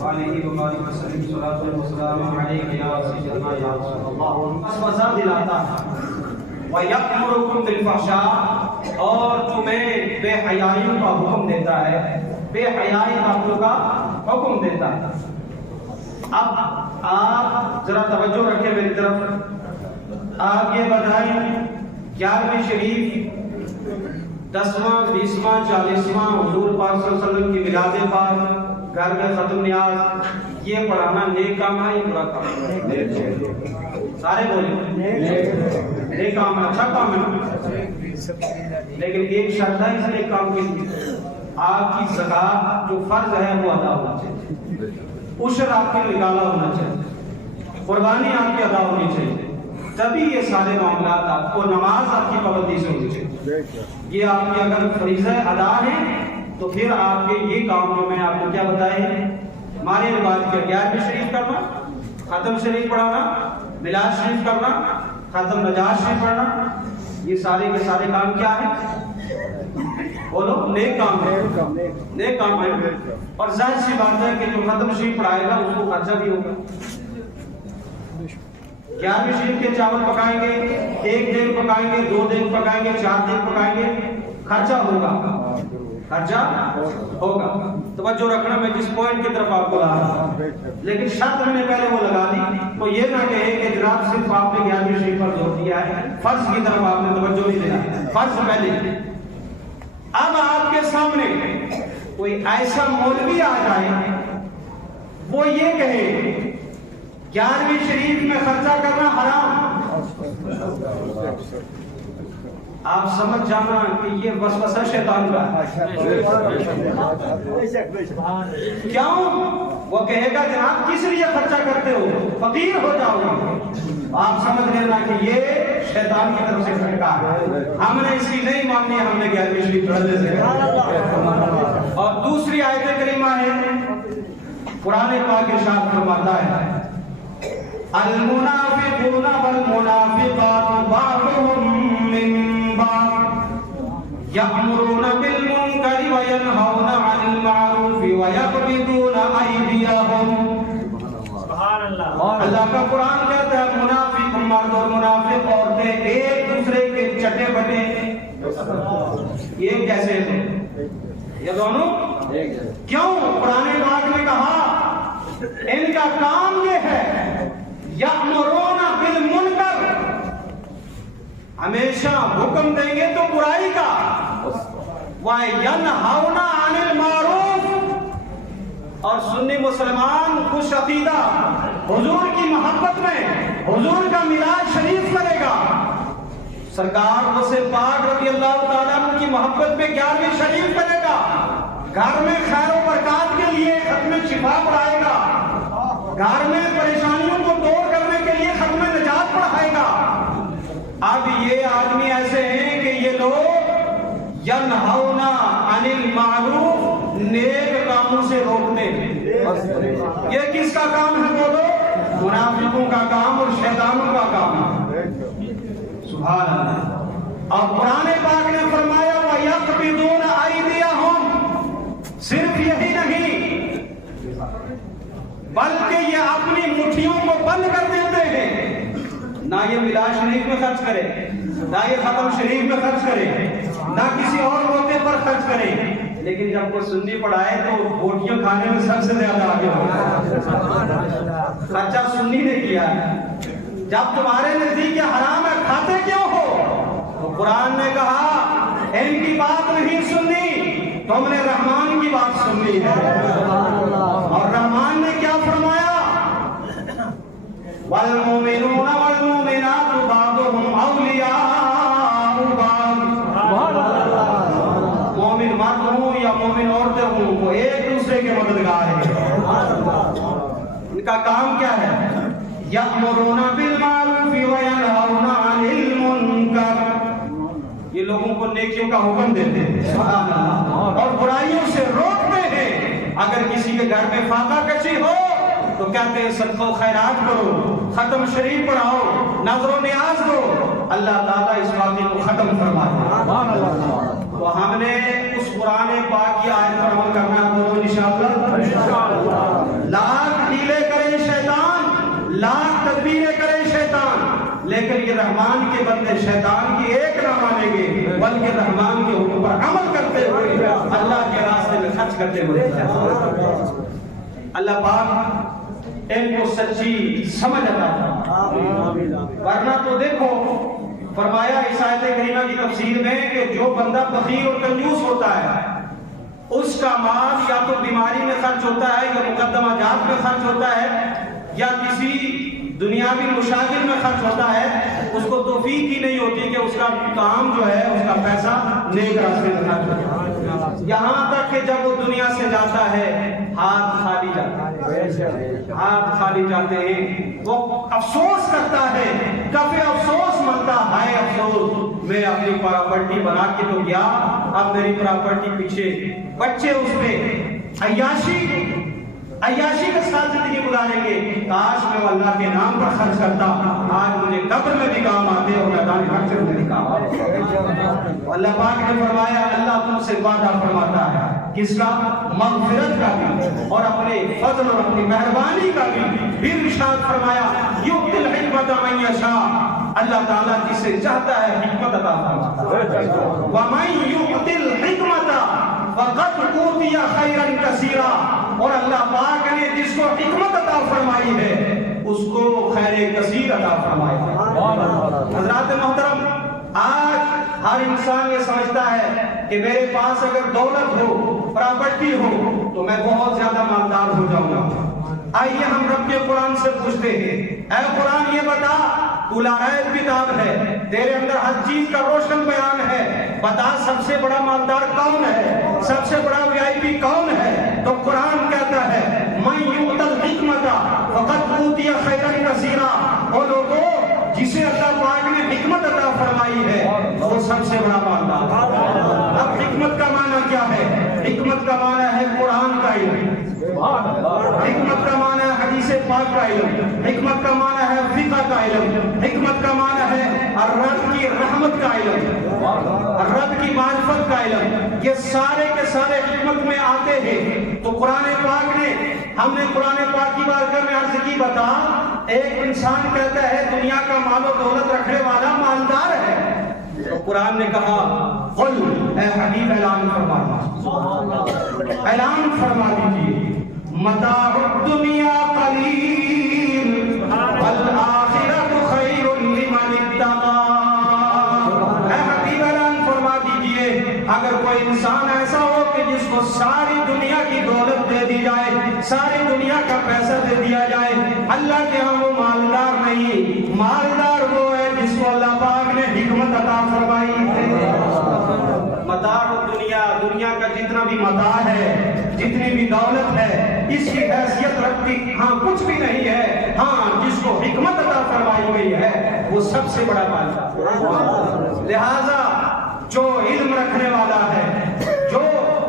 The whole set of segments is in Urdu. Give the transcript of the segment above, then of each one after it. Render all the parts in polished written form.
وعلیہ وآلہ وسلم صلاۃ والسلام علیک یا سیدنا یا رسول اللہ. وسوسہ دلاتا ہے وَيَأْمُرُكُمْ بِالْفَحْشَاءِ اور تمہیں بے حیائیوں کا حکم دیتا ہے، بے حیائی باتوں کا حکم دیتا ہے. اب آپ ذرا توجہ رکھیں میری طرف. آپ یہ بتائیں 11ویں شریف 10واں 20واں 40واں حضور پاک صلی اللہ علیہ وسلم کی میلاد پاک گھر میں ختم نیاز یہ پڑھانا نیک کام ہے یا برا کام ہے؟ سارے بولیں نیک کام ہے، اچھا کام ہے. لیکن ایک شرط ہے اس نیک کام کے لیے، آپ کی زکات جو فرض ہے وہ ادا ہونا چاہیے، عشر آپ کے نکالا ہونا چاہیے، قربانی آپ کی ادا ہونی چاہیے، تبھی یہ سارے معاملات آپ کو، نماز آپ کی پابندی سے ہونی چاہیے. یہ آپ کی اگر فریضہ ادا ہے تو پھر آپ کے یہ کام جو میں نے آپ کو کیا بتائے ہمارے رواج کے 11ویں شریف کرنا، ختم شریف پڑھانا، میلاد شریف کرنا، ختم نجات شریف پڑھنا، یہ سارے کے سارے کام کیا ہے؟ بولو نیک کام ہے، نیک کام ہے. اور ظاہر سی بات ہے کہ جو ختم شریف پڑھائے گا اس کو خرچہ بھی ہوگا. 11ویں شریف کے چاول پکائیں گے، 1 دن پکائیں گے، 2 دن پکائیں گے، 4 دن پکائیں گے، خرچہ ہوگا، خرچہ ہوگا. توجہ رکھنا میں جس پوائنٹ کی طرف آپ کو لا رہا ہوں. لیکن شرط میں نے پہلے وہ لگا دی تو یہ نہ کہے کہ جناب صرف آپ نے 11ویں شریف پر زور دیا ہے، فرض کی طرف آپ نے توجہ نہیں دیا، فرض پہلے. اب آپ کے سامنے کوئی ایسا مولوی آ جائے وہ یہ کہے 11ویں شریف میں خرچہ کرنا حرام، آپ سمجھ جانا کہ یہ وسوسہ شیطان کا ہے. کیوں؟ وہ کہے گا جناب کس لیے خرچہ کرتے ہو، فقیر ہو جاؤ گے. آپ سمجھ لینا کہ یہ شیطان کی طرف سے پھٹکا ہے، ہم نے اس کی نہیں ماننی، ہم نے 11ویں شریف پڑھنے سے. اور دوسری آیت کریمہ ہے قرآن پاک ارشاد فرماتا ہے المنافقون والمنافقات بعضهم من بعض يأمرون بالمنكر وينهون عن المعروف ويقبضون أيديهم. سبحان اللہ. اللہ کا قرآن کہتا ہے منافق مرد اور منافق عورتیں ایک دوسرے کے چٹے بٹے. یہ کیسے ہیں؟ یہ دونوں کیوں؟ قرآن پاک نے کہا ان کا کام یہ ہے یأمرون بالمنکر، ہمیشہ حکم دیں گے تو برائی کا، وَيَنْهَوْنَ عَنِ الْمَعْرُوفِ اور سنی مسلمان خوش عقیدہ حضور کی محبت میں حضور کا میلاد شریف کرے گا. سرکار غوث پاک رضی اللہ تعالیٰ عنہ کی محبت میں 11ویں شریف کرے گا، گھر میں خیر و برکات کے لیے ختم شفا پڑھائے گا، گھر میں پریشانیوں کو دور کرنے کے لیے ختم نجات پڑھائے گا. اب یہ آدمی ایسے ہیں کہ یہ لوگ ینہون عن المعروف نیک کاموں سے روکتے ہیں. یہ کس کا کام ہے بولو؟ منافقوں کا کام اور شیطانوں کا کام ہے. سبحان اللہ. اور قرآن پاک نے فرمایا وَيَقْبِضُونَ أَيْدِيَهُمْ، صرف یہی نہیں بلکہ یہ اپنی مٹھیوں کو بند کر دیتے ہیں. نہ یہ میلاد شریف میں خرچ کرے، نہ یہ ختم شریف میں خرچ کرے، نہ کسی اور موقع پر خرچ کرے. لیکن جب وہ سنی پڑھائے تو بوٹیاں کھانے میں سب سے زیادہ آگے ہوگا. خرچہ سنی نے کیا ہے. جب تمہارے نزدیک یہ حرام ہے کھاتے کیوں ہو؟ تو قرآن نے کہا ان کی بات نہیں سننی، تم نے رحمان کی بات سننی ہے. اور رحمان نے کیا فرمایا؟ والمؤمنون والمؤمنات بعضهم اولیاء بعض. مومن مرد ہوں یا مومن عورتیں ہوں وہ ایک دوسرے کے مددگار ہیں. ان کا کام کیا ہے؟ یأمرون بالمعروف وینہون عن المنکر، یہ لوگوں کو نیکیوں کا حکم دیتے ہیں اور برائیوں سے روکتے ہیں. اگر کسی کے گھر میں فاقہ کشی ہو تو کہتے ہیں صدقہ و خیرات کرو، ختم شریف پڑھاؤ، نظر و نیاز دو. اللہ تعالیٰ اس واقعے کو ختم فرمائے. تو ہم نے اس قرآن پاک کی آیت پر عمل کرنا ہے انشاءاللہ. لاکھ ڈھیلے کرے شیطان، لاکھ تدبیریں کرے شیطان، لیکن یہ رحمان کے بندے شیطان کی ایک نہ مانیں گے، بلکہ رحمان کے حکم پر عمل کرتے ہوئے اللہ کے راستے میں خرچ کرتے ہوئے۔ اللہ پاک ان کو سچی سمجھ عطا فرمائے، ورنہ تو دیکھو فرمایا اس آیت کریمہ کی تفسیر میں کہ جو بندہ بخیل اور کنجوس ہوتا ہے اس کا مال یا تو بیماری میں خرچ ہوتا ہے یا مقدمہ جات میں خرچ ہوتا ہے یا کسی دنیاوی مشاغل میں خرچ ہوتا ہے، اس کو توفیق ہی نہیں ہوتی کہ اس کا کام جو ہے اس کا پیسہ نیک راستے میں خرچ ہو، یہاں تک کہ جب وہ دنیا سے جاتا ہے ہاتھ خالی جاتا ہے، ہاتھ خالی جاتے ہیں، وہ افسوس کرتا ہے، کبھی افسوس منتا ہے، افسوس میں اپنی پراپرٹی بنا کے تو گیا، اب میری پراپرٹی پیچھے بچے اس پہ عیاشی کے ساتھ زندگی گزاریں گے، کاش میں اللہ کے نام پر خرچ کرتا، آج مجھے قبر میں بھی کام آتے اور میدان حشر میں بھی کام آتے۔ اللہ پاک نے فرمایا اللہ تم سے وعدہ فرماتا ہے کس کا؟ مغفرت کا بھی اور اپنے فضل اور اپنی مہربانی کا بھی۔ پھر ارشاد فرمایا یؤتی الحکمت من یشاء، اللہ تعالیٰ جسے چاہتا ہے حکمت عطا فرماتا ہے۔ ومن یؤتی الحکمت فقد اوتی خیرا کثیرا، اور اللہ پاک نے جس کو حکمت عطا فرمائی ہے اس کو خیر کثیر عطا فرمائی ہے۔ حضرات محترم، آج ہر انسان یہ سمجھتا ہے کہ میرے پاس اگر دولت ہو، پراپرٹی ہو تو میں بہت زیادہ مالدار ہو جاؤں گا۔ آئیے ہم رب کے قرآن سے پوچھتے ہیں، اے قرآن یہ بتا، تو لارائب کتاب ہے، تیرے اندر ہر چیز کا روشن بیان ہے، بتا سب سے بڑا مالدار کون ہے، سب سے بڑا وی آئی پی کون ہے؟ تو قرآن کہتا ہے من یؤت الحکمت فقد اوتی خیرا کثیرا، وہ لوگوں جسے اللہ پاک نے حکمت عطا فرمائی ہے وہ سب سے بڑا مالدار۔ اب حکمت کا معنی کیا ہے؟ حکمت کا معنی ہے قرآن کا علم، حکمت کا معنی ہے حدیث پاک کا علم، حکمت کا معنی ہے فقہ کا علم، حکمت کا معنی ہے رب کی رحمت کا علم، رب کی معرفت کا علم۔ یہ سارے کے سارے حکمت میں آتے ہیں۔ تو قرآن پاک نے، ہم نے قرآن پاک کی بارگاہ میں عرض کی، بتا ایک انسان کہتا ہے دنیا کا مال و دولت رکھنے والا مالدار ہے، تو قرآن نے کہا قل، اے حبیب اعلان فرما دیجیے متاع الدنیا قلیل والآخرۃ خیر لمن اتقی۔ اے حبیب اعلان فرما دیجیے اگر کوئی انسان ایسا ہو کہ جس کو ساری دنیا کی دولت دے دی جائے، ساری دنیا کا پیسہ دے دیا جائے، اللہ کے ہاں وہ مالدار نہیں، مالدار وہ ہے جس کو اللہ پاک نے حکمت عطا فرمائی ہے۔ متاع الدنیا، دنیا کا جتنا بھی متاع ہے، جتنی بھی دولت ہے، اس کی حیثیت رکھتی ہاں کچھ بھی نہیں ہے، ہاں جس کو حکمت عطا فرمائی گئی ہے وہ سب سے بڑا مالدار۔ لہذا جو علم رکھنے والا ہے، جو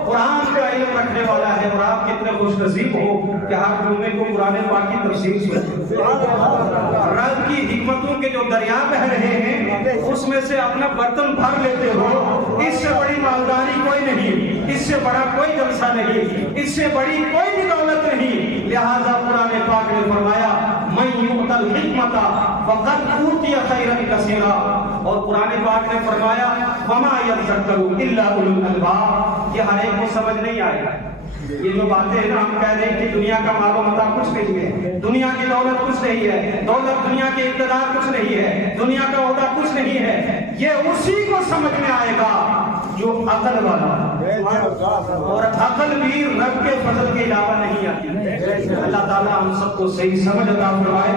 قرآن کا علم رکھنے والا ہے، اور آپ کتنے خوش نصیب ہو کہ ہر جمعے کو قرآن پاک کی تفسیر سنتے، رب کی حکمتوں کے جو دریا بہ رہے ہیں اس میں سے اپنا برتن بھر لیتے ہو، اس سے بڑی مالداری کوئی نہیں، اس سے بڑا کوئی جلسہ نہیں، اس سے بڑی کوئی بھی دولت نہیں۔ لہذا قرآن پاک نے فرمایا من یؤت الحکمت فقد اوتی خیرا کثیرا، اور قرآن پاک نے فرمایا وما یذکر الا اولو الالباب۔ یہ ہر ایک کو سمجھ نہیں آئے گا یہ جو باتیں ہیں نا، ہم کہہ رہے ہیں کہ دنیا کا مال و متاع کچھ نہیں ہے، دنیا کی دولت کچھ نہیں ہے، دولت دنیا کے اقتدار کچھ نہیں ہے، دنیا کا عہدہ کچھ نہیں ہے، یہ اسی کو سمجھ میں آئے گا جو عقل والا، اور عقل بھی رب کے فضل کے علاوہ نہیں آتی۔ اللہ تعالیٰ ہم سب کو صحیح سمجھ عطا فرمائے۔